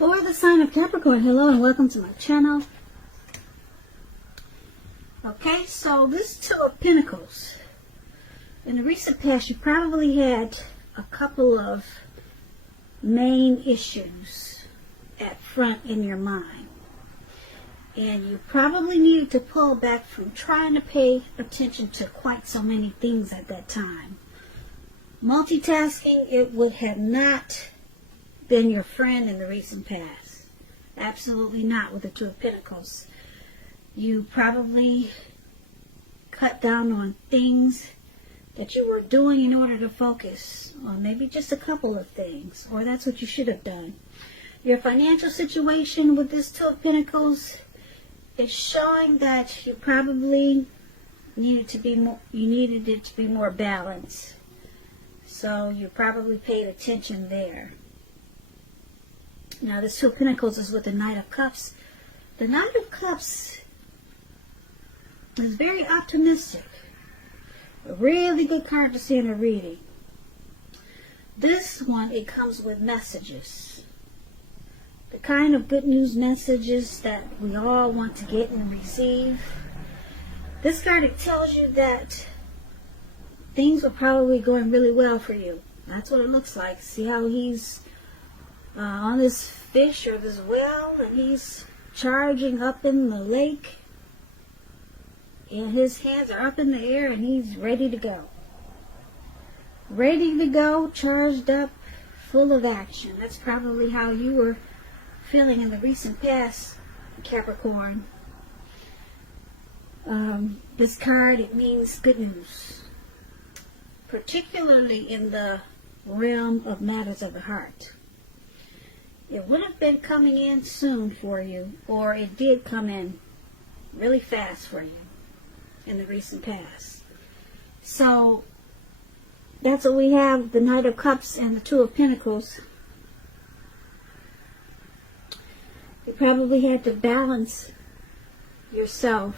For the sign of Capricorn, hello and welcome to my channel. Okay, so this Two of Pentacles. In the recent past, you probably had a couple of main issues at front in your mind. And you probably needed to pull back from trying to pay attention to quite so many things at that time. Multitasking, it would have not been your friend in the recent past. Absolutely not with the Two of Pentacles. You probably cut down on things that you were doing in order to focus on maybe just a couple of things, or that's what you should have done. Your financial situation with this Two of Pentacles is showing that you probably needed it to be more balanced. So you probably paid attention there. Now this Two of Pentacles is with the Knight of Cups. The Knight of Cups is very optimistic. A really good card to see in a reading. This one, it comes with messages. The kind of good news messages that we all want to get and receive. This card, it tells you that things are probably going really well for you. That's what it looks like. See how he's on this fish or this well, and he's charging up in the lake, and his hands are up in the air, and he's ready to go. Ready to go, charged up, full of action. That's probably how you were feeling in the recent past, Capricorn. This card, it means good news, particularly in the realm of matters of the heart. It would have been coming in soon for you, or it did come in really fast for you in the recent past. So that's what we have, the Knight of Cups and the Two of Pentacles. You probably had to balance yourself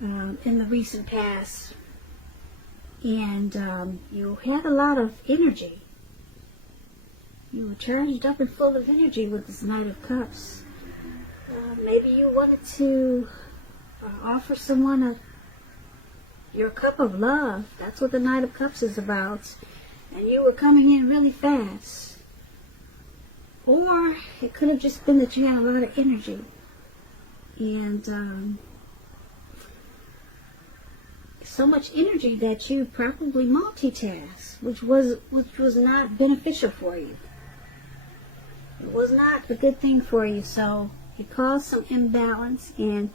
in the recent past, and you had a lot of energy. You were charged up and full of energy with this Knight of Cups. Maybe you wanted to offer someone your cup of love. That's what the Knight of Cups is about. And you were coming in really fast. Or it could have just been that you had a lot of energy. And so much energy that you probably multitasked, which was not beneficial for you. It was not a good thing for you, so it caused some imbalance, and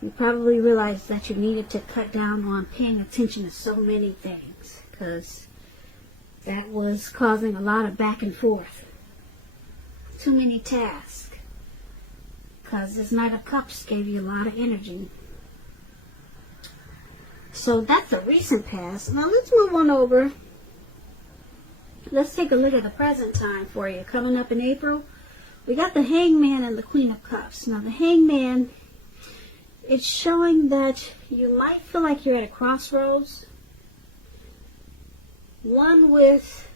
you probably realized that you needed to cut down on paying attention to so many things, because that was causing a lot of back and forth. Too many tasks, because this Knight of Cups gave you a lot of energy. So that's the recent past. Now let's move on over. Let's take a look at the present time for you. Coming up in April, we got the Hangman and the Queen of Cups. Now the Hangman, it's showing that you might feel like you're at a crossroads. One with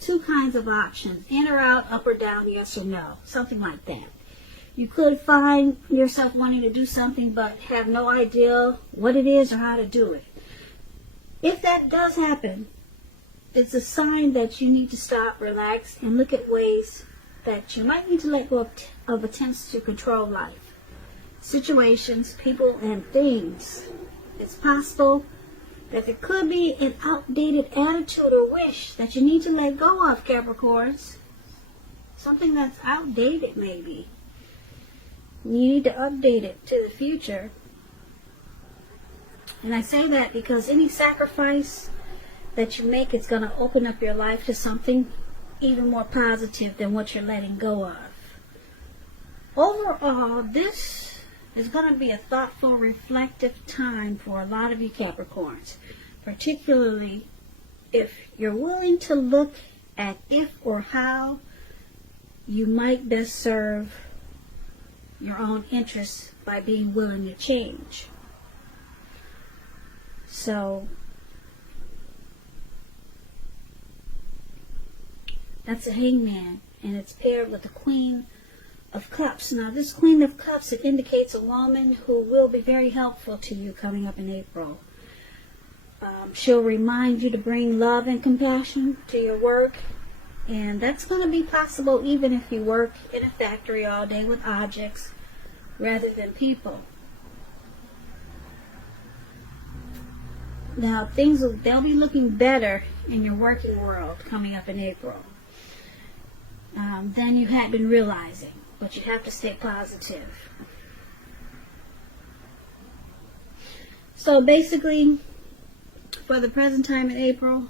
two kinds of options. In or out, up or down, yes or no. Something like that. You could find yourself wanting to do something but have no idea what it is or how to do it. If that does happen, it's a sign that you need to stop, relax, and look at ways that you might need to let go of attempts to control life, situations, people, and things. It's possible that there could be an outdated attitude or wish that you need to let go of, Capricorns. Something that's outdated, maybe. You need to update it to the future. And I say that because any sacrifice that you make is going to open up your life to something even more positive than what you're letting go of. Overall, this is going to be a thoughtful, reflective time for a lot of you Capricorns, particularly if you're willing to look at if or how you might best serve your own interests by being willing to change. So that's a Hangman. and it's paired with the Queen of Cups. Now, this Queen of Cups, it indicates a woman who will be very helpful to you coming up in April. She'll remind you to bring love and compassion to your work, and that's going to be possible even if you work in a factory all day with objects rather than people. Now, they'll be looking better in your working world coming up in April than you had been realizing, but you have to stay positive. So basically, for the present time in April,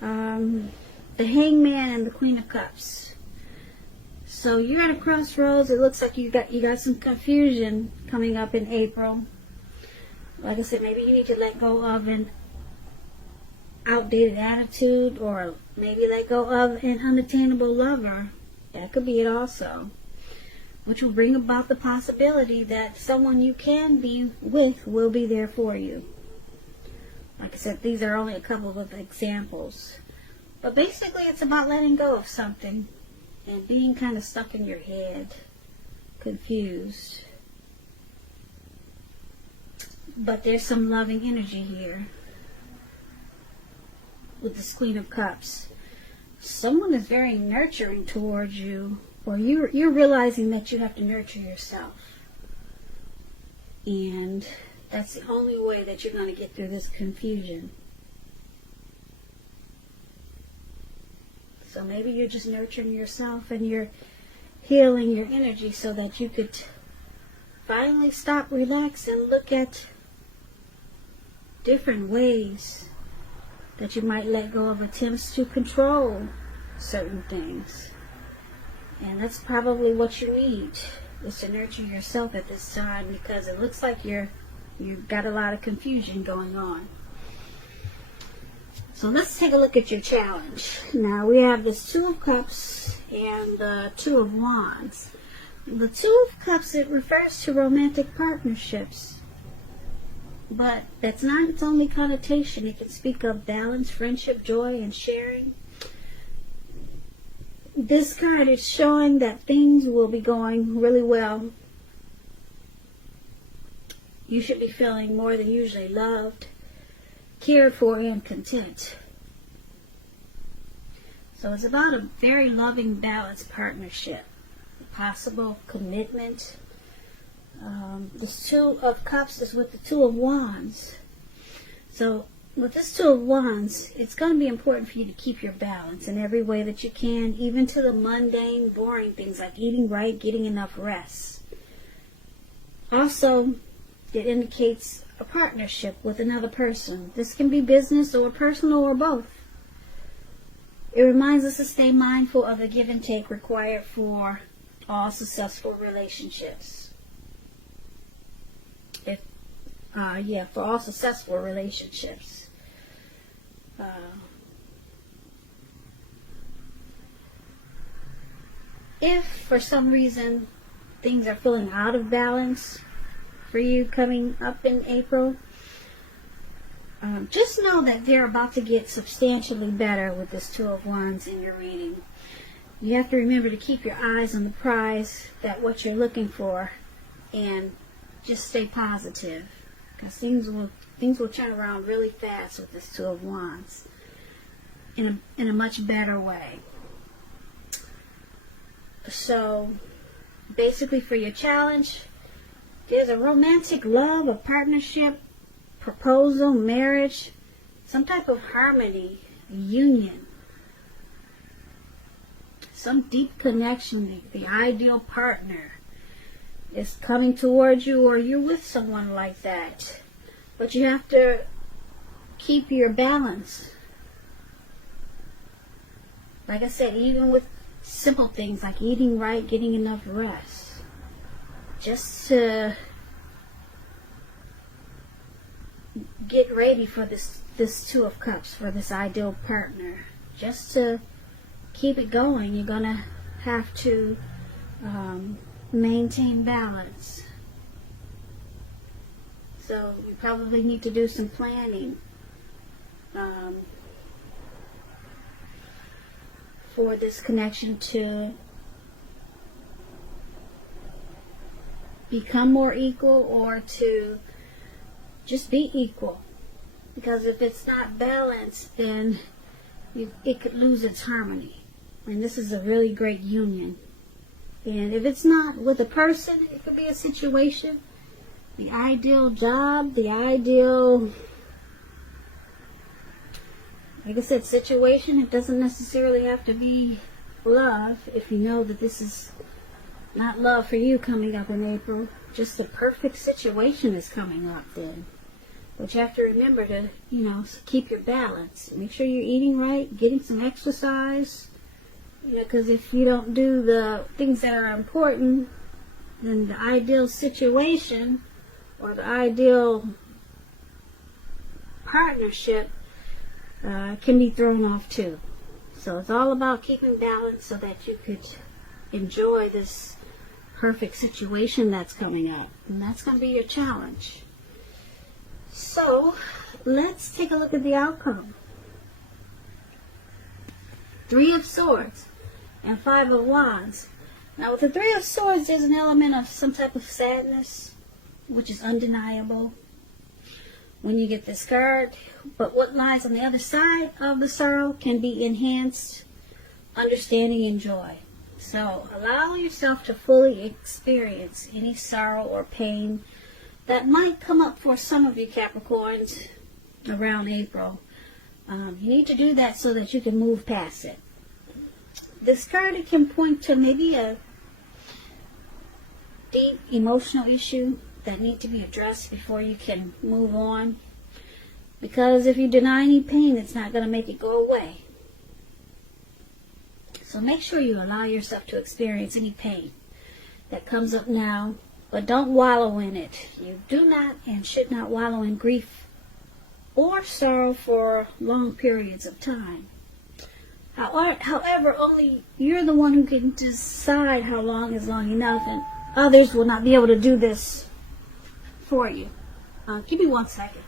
the Hangman and the Queen of Cups. So you're at a crossroads. It looks like you got some confusion coming up in April. Like I said, maybe you need to let go of an outdated attitude, or maybe let go of an unattainable lover. That could be it also, which will bring about the possibility that someone you can be with will be there for you. Like I said, these are only a couple of examples. But basically, it's about letting go of something and being kind of stuck in your head, confused. But there's some loving energy here with this Queen of Cups. Someone is very nurturing towards you, or you're realizing that you have to nurture yourself. And that's the only way that you're going to get through this confusion. So maybe you're just nurturing yourself and you're healing your energy so that you could finally stop, relax, and look at different ways that you might let go of attempts to control certain things. And that's probably what you need, is to nurture yourself at this time, because it looks like you've got a lot of confusion going on. So let's take a look at your challenge. Now we have this Two of Cups and the Two of Wands. The Two of Cups, it refers to romantic partnerships. But that's not its only connotation. It can speak of balance, friendship, joy, and sharing. This card is showing that things will be going really well. You should be feeling more than usually loved, cared for, and content. So it's about a very loving, balanced partnership, possible commitment. This Two of Cups is with the Two of Wands. So with this Two of Wands, it's going to be important for you to keep your balance in every way that you can, even to the mundane, boring things like eating right, getting enough rest. Also, it indicates a partnership with another person. This can be business or personal or both. It reminds us to stay mindful of the give and take required for all successful relationships. For all successful relationships. If for some reason things are feeling out of balance for you coming up in April, just know that they're about to get substantially better with this Two of Wands in your reading. You have to remember to keep your eyes on the prize, that what you're looking for, and just stay positive, because things will turn around really fast with this Two of Wands in a much better way. So basically, for your challenge, there's a romantic love, a partnership, proposal, marriage, some type of harmony, union, some deep connection. The ideal partner is coming towards you, or you're with someone like that. But you have to keep your balance. Like I said, even with simple things like eating right, getting enough rest, just to get ready for this Two of Cups, for this ideal partner. Just to keep it going, you're gonna have to maintain balance. So you probably need to do some planning for this connection to become more equal, or to just be equal. Because if it's not balanced, then it could lose its harmony. And this is a really great union. And if it's not with a person, it could be a situation, the ideal job, the ideal, like I said, situation. It doesn't necessarily have to be love. If you know that this is not love for you coming up in April, just the perfect situation is coming up then. But you have to remember to, keep your balance. Make sure you're eating right, getting some exercise. Because if you don't do the things that are important, then the ideal situation or the ideal partnership can be thrown off too. So it's all about keeping balance so that you could enjoy this perfect situation that's coming up. And that's going to be your challenge. So let's take a look at the outcome. 3 of Swords and 5 of Wands. Now with the 3 of Swords, there's an element of some type of sadness, which is undeniable when you get this card. But what lies on the other side of the sorrow can be enhanced understanding and joy. So allow yourself to fully experience any sorrow or pain that might come up for some of you Capricorns around April. You need to do that so that you can move past it. This card, it can point to maybe a deep emotional issue that need to be addressed before you can move on. Because if you deny any pain, it's not going to make it go away. So make sure you allow yourself to experience any pain that comes up now, but don't wallow in it. You do not and should not wallow in grief or sorrow for long periods of time. However, only you're the one who can decide how long is long enough, and others will not be able to do this for you. Give me 1 second.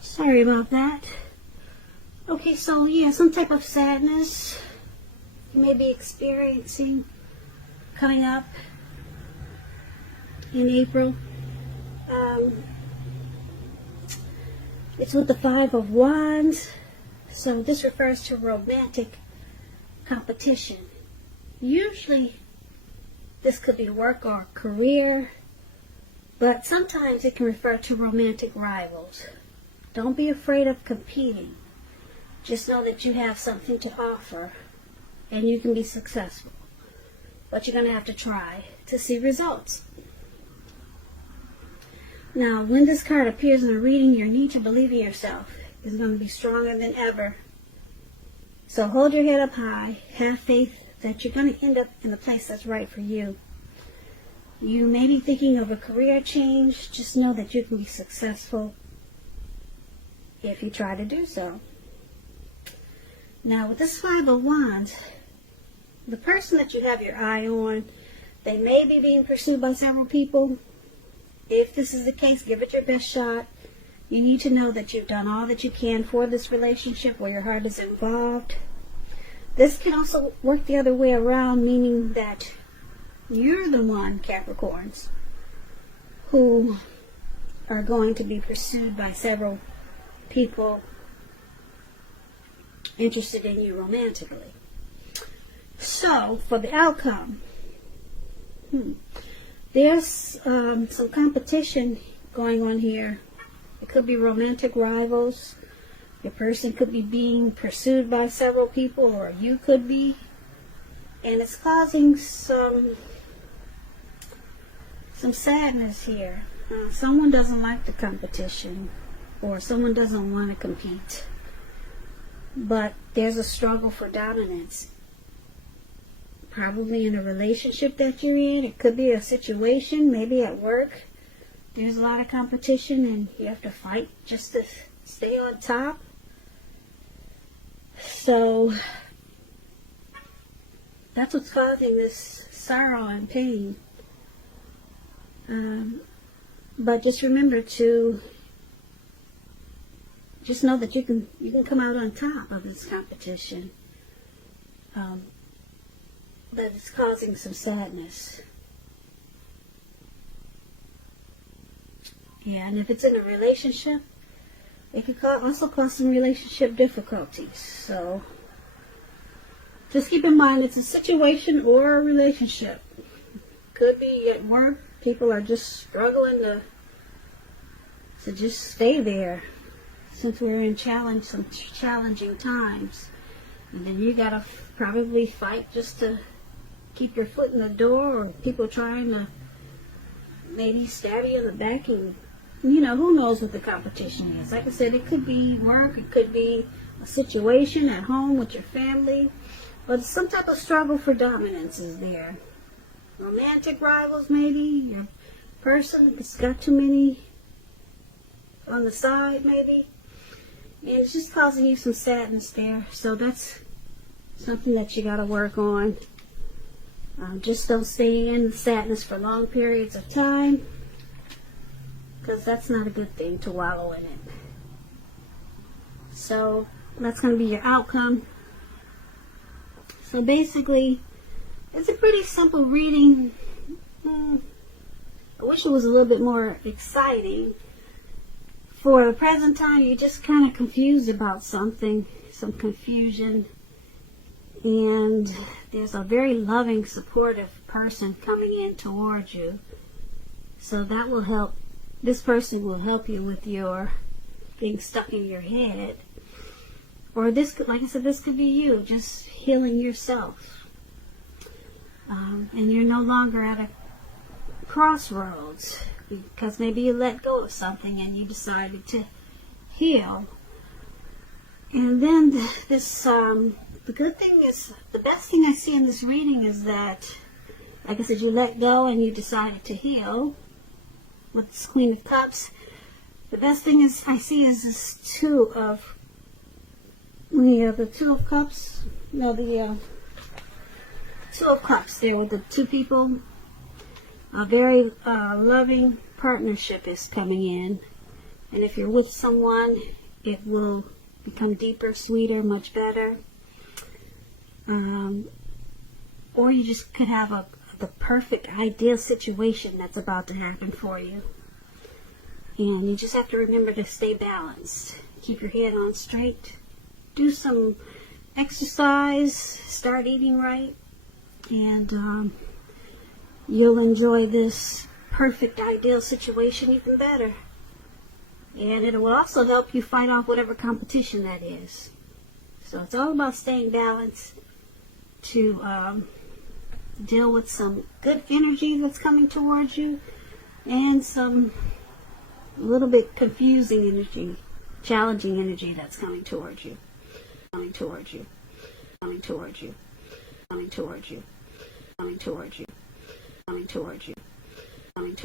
Sorry about that. Okay, so yeah, some type of sadness you may be experiencing coming up in April. It's with the 5 of Wands, so this refers to romantic competition. Usually this could be work or career, but sometimes it can refer to romantic rivals. Don't be afraid of competing. Just know that you have something to offer and you can be successful. But you're going to have to try to see results. Now, when this card appears in a reading, your need to believe in yourself is going to be stronger than ever. So hold your head up high. Have faith that you're going to end up in the place that's right for you. You may be thinking of a career change. Just know that you can be successful if you try to do so. Now with this 5 of Wands, the person that you have your eye on, they may be being pursued by several people. If this is the case, give it your best shot. You need to know that you've done all that you can for this relationship where your heart is involved. This can also work the other way around, meaning that you're the one, Capricorns, who are going to be pursued by several people interested in you romantically. So, for the outcome, there's some competition going on here. It could be romantic rivals. Your person could be being pursued by several people, or you could be. And it's causing some sadness here. Someone doesn't like the competition, or someone doesn't want to compete. But there's a struggle for dominance. probably in a relationship that you're in. It could be a situation, maybe at work. There's a lot of competition and you have to fight just to stay on top. So that's what's causing this sorrow and pain. But just remember to just know that you can come out on top of this competition. But it's causing some sadness. Yeah, and if it's in a relationship, it could also cause some relationship difficulties. So just keep in mind it's a situation or a relationship. Could be at work. People are just struggling to just stay there since we're in some challenging times. And then you gotta probably fight just to keep your foot in the door, or people trying to maybe stab you in the back, and who knows what the competition is. Like I said, it could be work, it could be a situation at home with your family, but some type of struggle for dominance is there. Romantic rivals, maybe. Your person has got too many on the side, maybe. And it's just causing you some sadness there. So that's something that you got to work on. Just don't stay in sadness for long periods of time, because that's not a good thing to wallow in it. So that's going to be your outcome. So basically, it's a pretty simple reading. I wish it was a little bit more exciting. For the present time, you're just kind of confused about something, some confusion. And there's a very loving, supportive person coming in towards you. So that will help. This person will help you with your being stuck in your head. Or this, like I said, this could be you just healing yourself. And you're no longer at a crossroads because maybe you let go of something and you decided to heal. And then this, the good thing is, the best thing I see in this reading is that, like I said, you let go and you decided to heal with this Queen of Cups. The best thing is I see is this Two of Cups. No, the Two of Cups there with the two people. A very loving partnership is coming in. And if you're with someone, it will become deeper, sweeter, much better. Or you just could have the perfect, ideal situation that's about to happen for you. And you just have to remember to stay balanced. Keep your head on straight. Do some exercise. Start eating right. And you'll enjoy this perfect, ideal situation even better. And it will also help you fight off whatever competition that is. So it's all about staying balanced to deal with some good energy that's coming towards you and some a little bit confusing energy, challenging energy that's coming towards you. Coming towards you. Coming towards you. Coming towards you. Coming towards you. Coming towards you. Coming towards you.